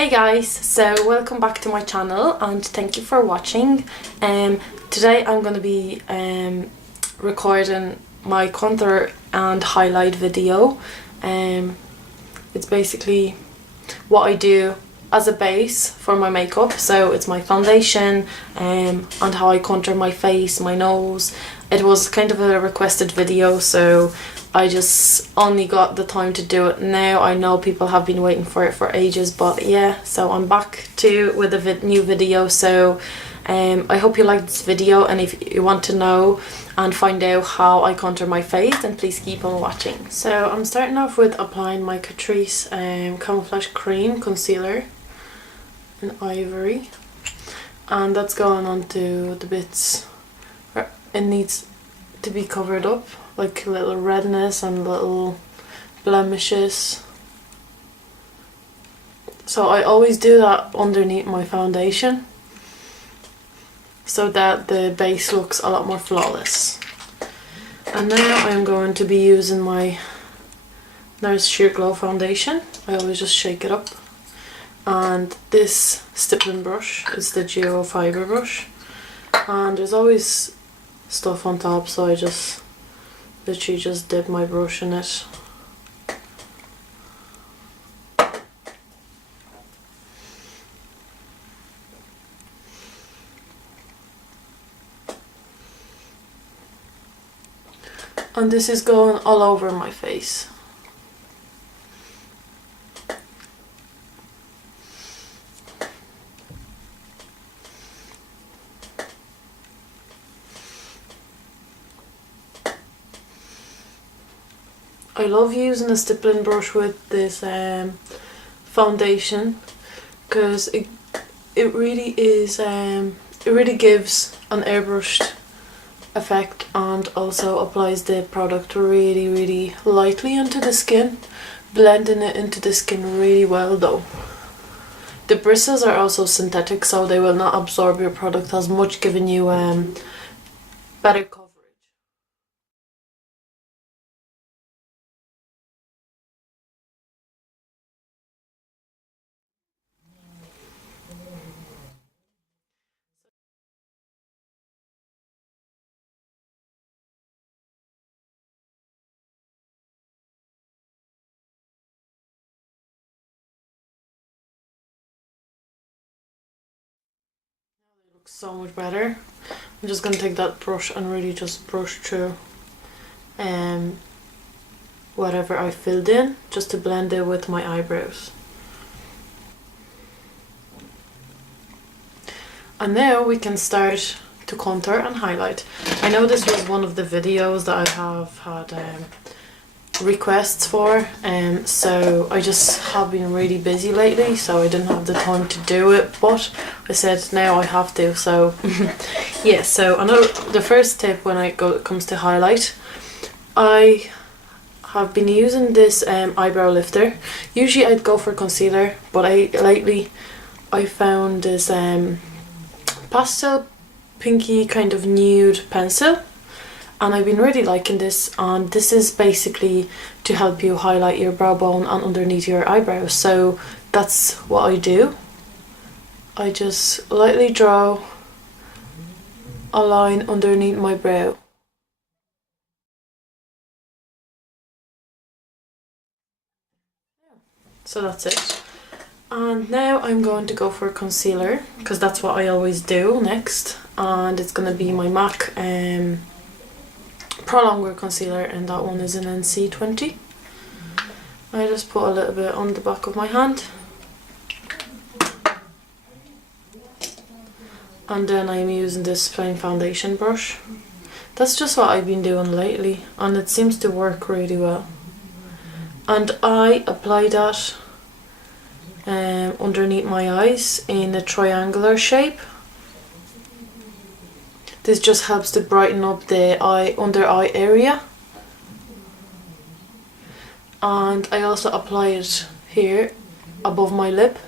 Hey guys, so welcome back to my channel and thank you for watching. Today I'm going to be recording my contour and highlight video. It's basically what I do as a base for my makeup. So it's my foundation and how I contour my face, my nose. It was kind of a requested video, so I just only got the time to do it now. I know people have been waiting for it for ages, but yeah, so I'm back with a new video. So I hope you like this video, and if you want to know and find out how I contour my face, then please keep on watching. So I'm starting off with applying my Catrice Camouflage Cream Concealer in Ivory, and that's going onto the bits where it needs to be covered up, like little redness and little blemishes. So I always do that underneath my foundation so that the base looks a lot more flawless. And now I'm going to be using my Nars Sheer Glow foundation. I always just shake it up. And this stippling brush is the Duo Fiber brush. And there's always stuff on top, so I just literally just dip my brush in it. And this is going all over my face. I love using a stippling brush with this foundation because it really is it really gives an airbrushed effect and also applies the product really lightly onto the skin, blending it into the skin really well though. The bristles are also synthetic, so they will not absorb your product as much, giving you better coverage. Looks so much better. I'm just going to take that brush and really just brush through whatever I filled in, just to blend it with my eyebrows. And now we can start to contour and highlight. I know this was one of the videos that I have had requests for, so I just have been really busy lately, so I didn't have the time to do it, but I said now I have to. So yeah, so I know the first tip when it comes to highlight, I have been using this eyebrow lifter. Usually I'd go for concealer, but lately I found this pastel pinky kind of nude pencil, and I've been really liking this, and this is basically to help you highlight your brow bone and underneath your eyebrows. So that's what I do. I just lightly draw a line underneath my brow. So that's it. And now I'm going to go for concealer, because that's what I always do next, and it's going to be my MAC Prolongwear concealer, and that one is an NC20. I just put a little bit on the back of my hand, and then I'm using this plain foundation brush. That's just what I've been doing lately, and it seems to work really well. And I apply that underneath my eyes in a triangular shape. This just helps to brighten up the under eye area. And I also apply it here above my lip,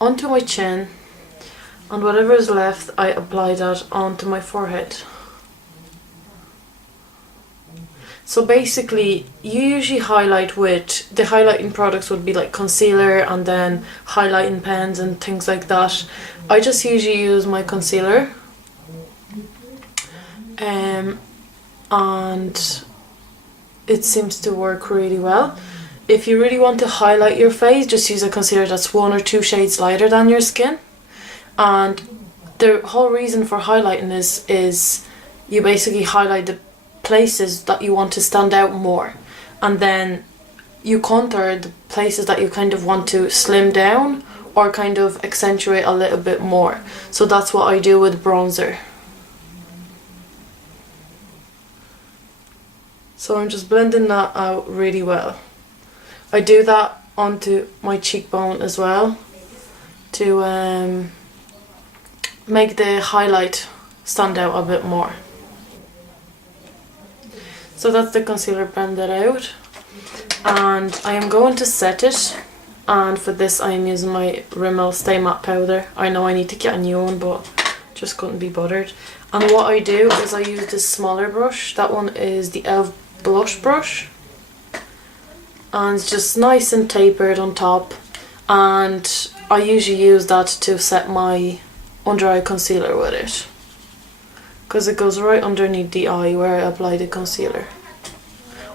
onto my chin, and whatever is left I apply that onto my forehead. So basically, you usually highlight with, the highlighting products would be like concealer and then highlighting pens and things like that. I just usually use my concealer. And it seems to work really well. If you really want to highlight your face, just use a concealer that's 1 or 2 shades lighter than your skin. And the whole reason for highlighting is you basically highlight the places that you want to stand out more, and then you contour the places that you kind of want to slim down or kind of accentuate a little bit more. So that's what I do with bronzer. So I'm just blending that out really well. I do that onto my cheekbone as well to make the highlight stand out a bit more. So that's the concealer blended out, and I am going to set it, and for this I am using my Rimmel Stay matte powder. I know I need to get a new one, but just couldn't be bothered. And what I do is I use this smaller brush. That one is the e.l.f. blush brush, and it's just nice and tapered on top, and I usually use that to set my under eye concealer with it, because it goes right underneath the eye where I apply the concealer.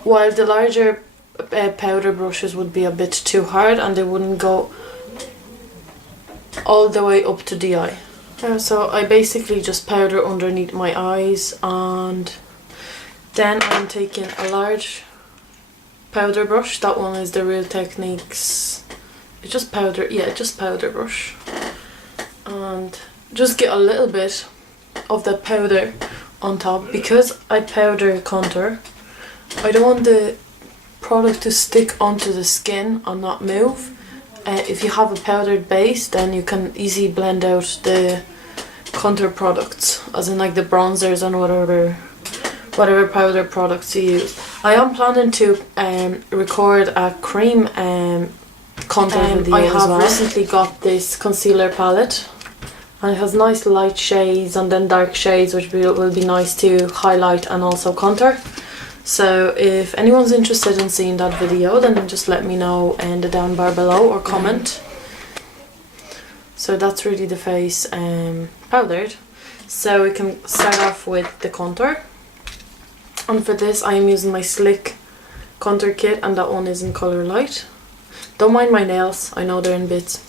While the larger powder brushes would be a bit too hard and they wouldn't go all the way up to the eye. So I basically just powder underneath my eyes, and then I'm taking a large powder brush. That one is the Real Techniques. It's just powder, yeah, just powder brush. And just get a little bit of the powder on top, because I powder contour. I don't want the product to stick onto the skin and not move. If you have a powdered base, then you can easily blend out the contour products, as in like the bronzers and whatever powder products you use. I am planning to record a cream contour video. I have recently got this concealer palette, and it has nice light shades and then dark shades, which will be nice to highlight and also contour. So if anyone's interested in seeing that video, then just let me know in the down bar below or comment. So that's really the face powdered. So we can start off with the contour. And for this I am using my Slick contour kit, and that one is in colour light. Don't mind my nails, I know they're in bits.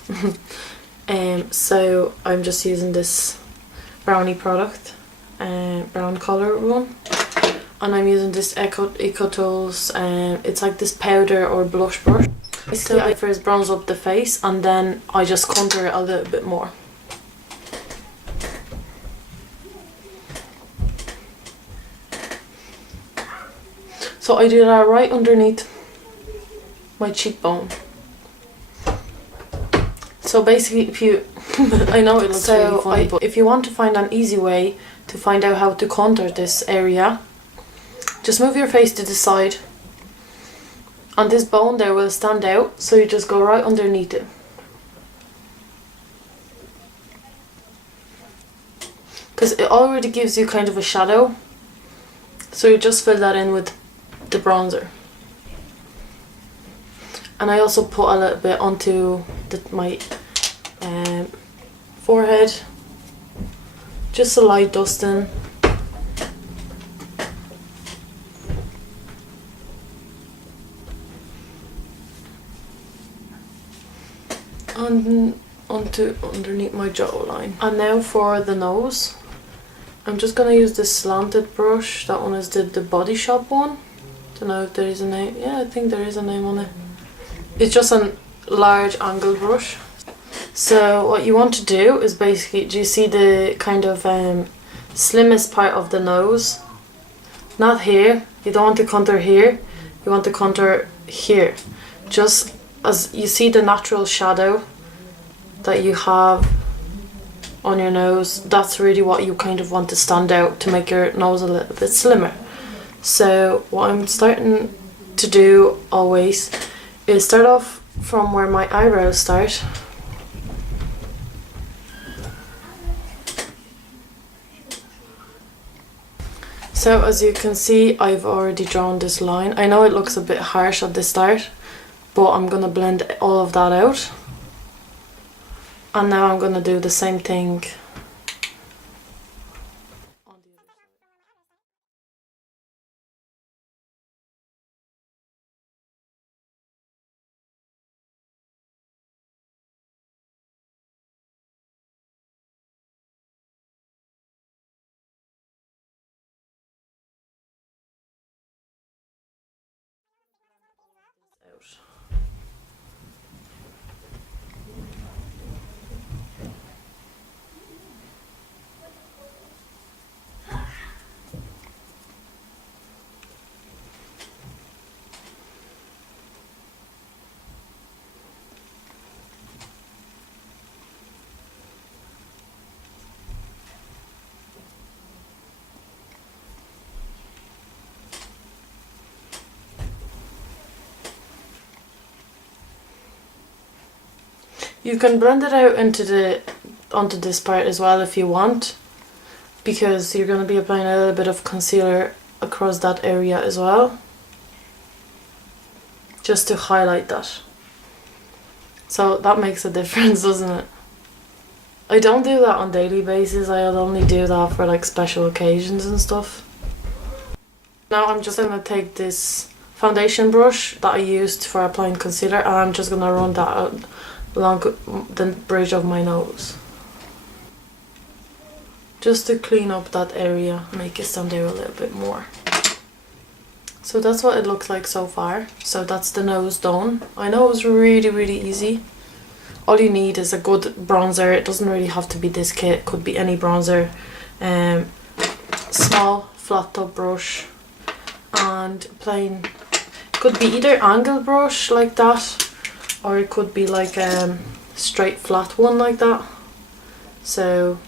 So I'm just using this brownie product, brown colour one. And I'm using this Eco Tools, it's like this powder or blush brush. So I first bronze up the face, and then I just contour it a little bit more. So I do that right underneath my cheekbone. So basically, if you, I know it looks really funny, but if you want to find an easy way to find out how to contour this area, just move your face to the side, and this bone there will stand out, so you just go right underneath it. Because it already gives you kind of a shadow, so you just fill that in with the bronzer. And I also put a little bit onto my forehead, just a light dusting. And onto underneath my jawline. And now for the nose, I'm just gonna use this slanted brush. That one is the Body Shop one. Don't know if there is a name. Yeah, I think there is a name on it. It's just a large angle brush. So what you want to do is basically, do you see the kind of slimmest part of the nose? Not here. You don't want to contour here. You want to contour here. Just as you see the natural shadow that you have on your nose, that's really what you kind of want to stand out to make your nose a little bit slimmer. So what I'm starting to do always is start off from where my eyebrows start. So as you can see, I've already drawn this line. I know it looks a bit harsh at the start, but I'm gonna blend all of that out. And now I'm gonna do the same thing on the other side. Out. You can blend it out onto this part as well if you want, because you're going to be applying a little bit of concealer across that area as well, just to highlight that. So that makes a difference, doesn't it? I don't do that on a daily basis. I'll only do that for like special occasions and stuff. Now I'm just going to take this foundation brush that I used for applying concealer, and I'm just going to run that out along the bridge of my nose, just to clean up that area, make it stand out a little bit more. So that's what it looks like so far. So that's the nose done. I know it was really easy. All you need is a good bronzer. It doesn't really have to be this kit, it could be any bronzer. Small flat top brush and plain, it could be either angle brush like that, or it could be like a straight flat one like that. So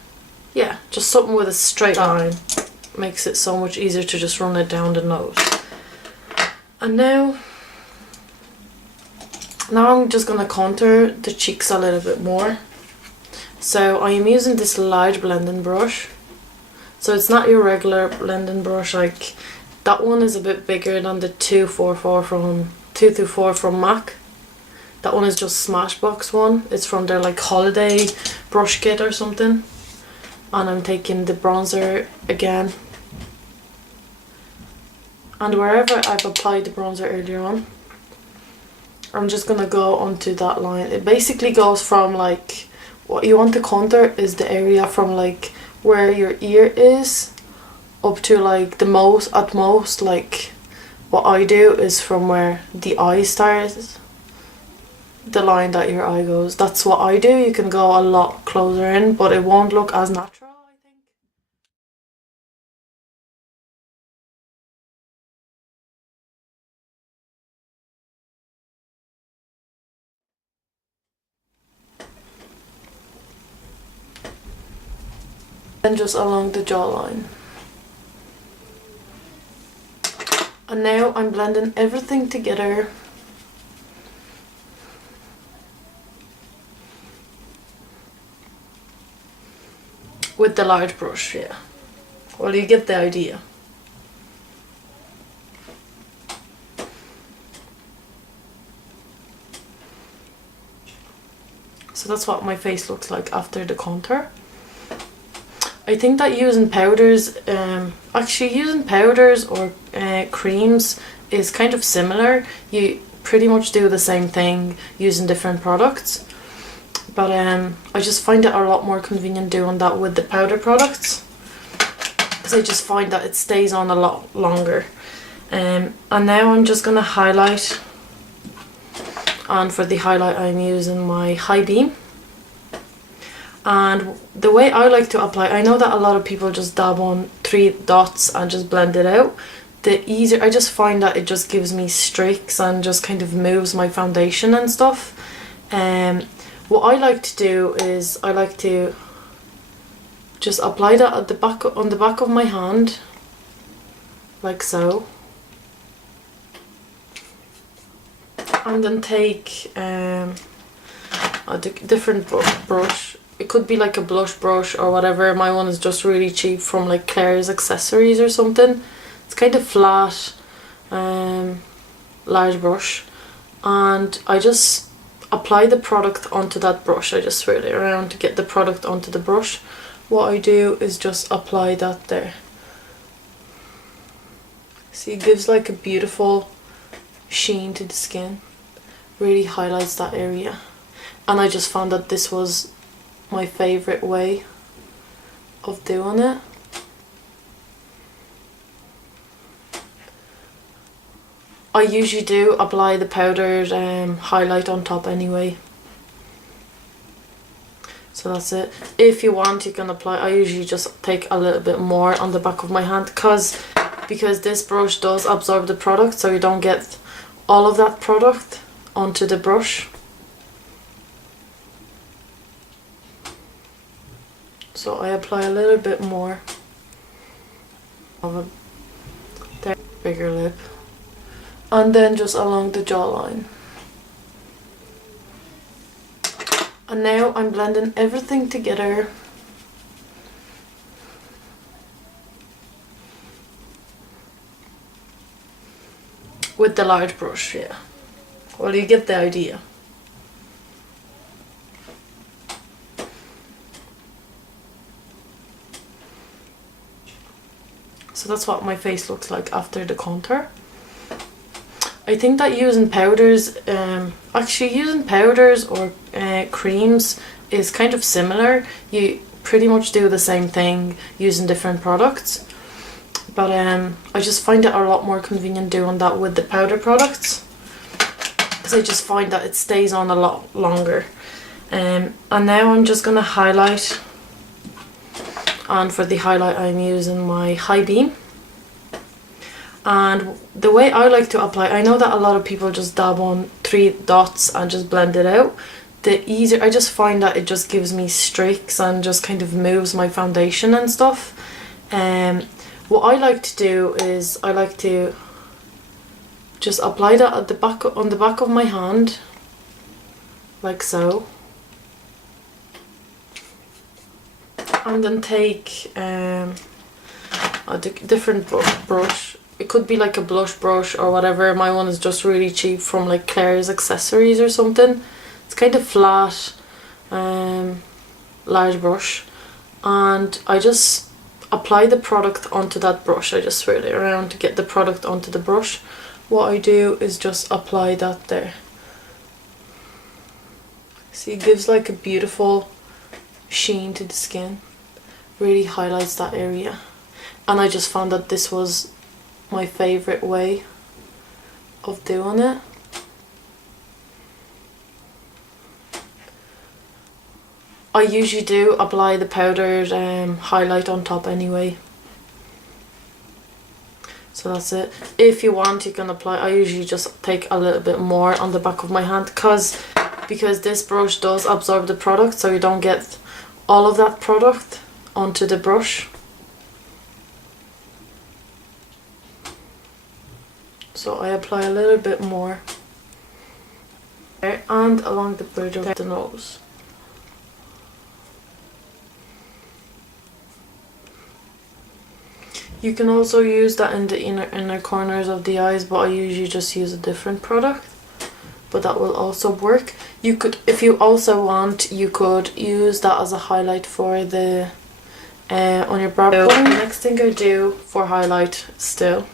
yeah, just something with a straight line makes it so much easier to just run it down the nose. And now I'm just going to contour the cheeks a little bit more. So I am using this large blending brush. So it's not your regular blending brush, like that one is a bit bigger than the 224 from MAC. That one is just Smashbox one. It's from their like holiday brush kit or something. And I'm taking the bronzer again. And wherever I've applied the bronzer earlier on, I'm just going to go onto that line. It basically goes from like, what you want to contour is the area from like where your ear is up to like the most, at most, like what I do is from where the eye starts, the line that your eye goes. That's what I do. You can go a lot closer in, but it won't look as natural, I think. And just along the jawline. And now I'm blending everything together. With the large brush, yeah. Well, you get the idea. So that's what my face looks like after the contour. I think that using powders, actually using powders or creams is kind of similar. You pretty much do the same thing using different products. But I just find it a lot more convenient doing that with the powder products, because I just find that it stays on a lot longer. And now I'm just going to highlight, and for the highlight I'm using my HighBeam. And the way I like to apply, I know that a lot of people just dab on 3 dots and just blend it out. The easier, I just find that it just gives me streaks and just kind of moves my foundation and stuff. What I like to do is I like to just apply that at the back, on the back of my hand, like so, and then take a different brush it could be like a blush brush or whatever. My one is just really cheap from like Claire's Accessories or something. It's kind of flat, large brush, and I just apply the product onto that brush. I just swirl it around to get the product onto the brush. What I do is just apply that there. See, it gives like a beautiful sheen to the skin, really highlights that area. And I just found that this was my favourite way of doing it. I usually do apply the powdered highlight on top anyway. So that's it. If you want, you can apply, I usually just take a little bit more on the back of my hand because this brush does absorb the product, so you don't get all of that product onto the brush. So I apply a little bit more of a bigger lip, and then just along the jawline. And now I'm blending everything together. With the large brush, yeah. Well, you get the idea. So that's what my face looks like after the contour. I think that using powders, actually using powders or creams is kind of similar. You pretty much do the same thing using different products. But I just find it a lot more convenient doing that with the powder products, because I just find that it stays on a lot longer. And now I'm just going to highlight, and for the highlight I'm using my HighBeam. And the way I like to apply, I know that a lot of people just dab on 3 dots and just blend it out. The easier, I just find that it just gives me streaks and just kind of moves my foundation and stuff. What I like to do is I like to just apply that at the back, on the back of my hand, like so, and then take a different brush. It could be like a blush brush or whatever. My one is just really cheap from like Claire's Accessories or something. It's kind of flat, large brush, and I just apply the product onto that brush. I just swirl it around to get the product onto the brush. What I do is just apply that there. See, it gives like a beautiful sheen to the skin, really highlights that area. And I just found that this was my favourite way of doing it. I usually do apply the powdered highlight on top anyway. So that's it. If you want, you can apply, I usually just take a little bit more on the back of my hand because this brush does absorb the product, so you don't get all of that product onto the brush. So I apply a little bit more there and along the bridge of the nose. You can also use that in the inner corners of the eyes, but I usually just use a different product. But that will also work. You could, if you also want, you could use that as a highlight for the on your brow bone. The next thing I do for highlight still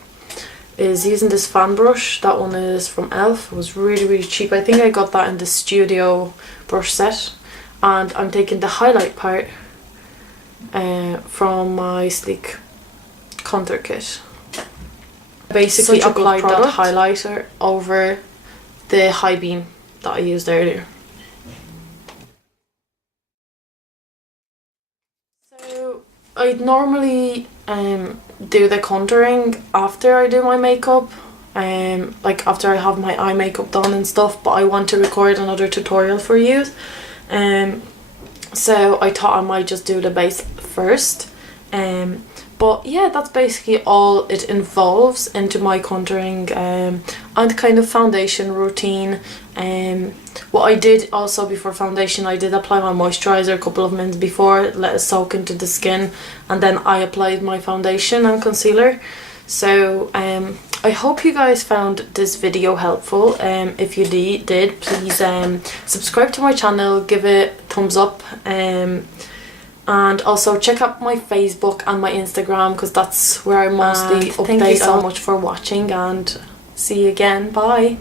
is using this fan brush. That one is from Elf. It was really cheap. I think I got that in the Studio brush set. And I'm taking the highlight part from my Sleek contour kit. Basically applied that highlighter over the HighBeam that I used earlier. So I normally do the contouring after I do my makeup, like after I have my eye makeup done and stuff, but I want to record another tutorial for you, so I thought I might just do the base first. But yeah, that's basically all it involves into my contouring and kind of foundation routine. What I did also before foundation, I did apply my moisturizer a couple of minutes before, let it soak into the skin, and then I applied my foundation and concealer. So I hope you guys found this video helpful. If you did, please subscribe to my channel, give it a thumbs up, and also check out my Facebook and my Instagram, because that's where I mostly update. Thank you so much for watching, and see you again. Bye.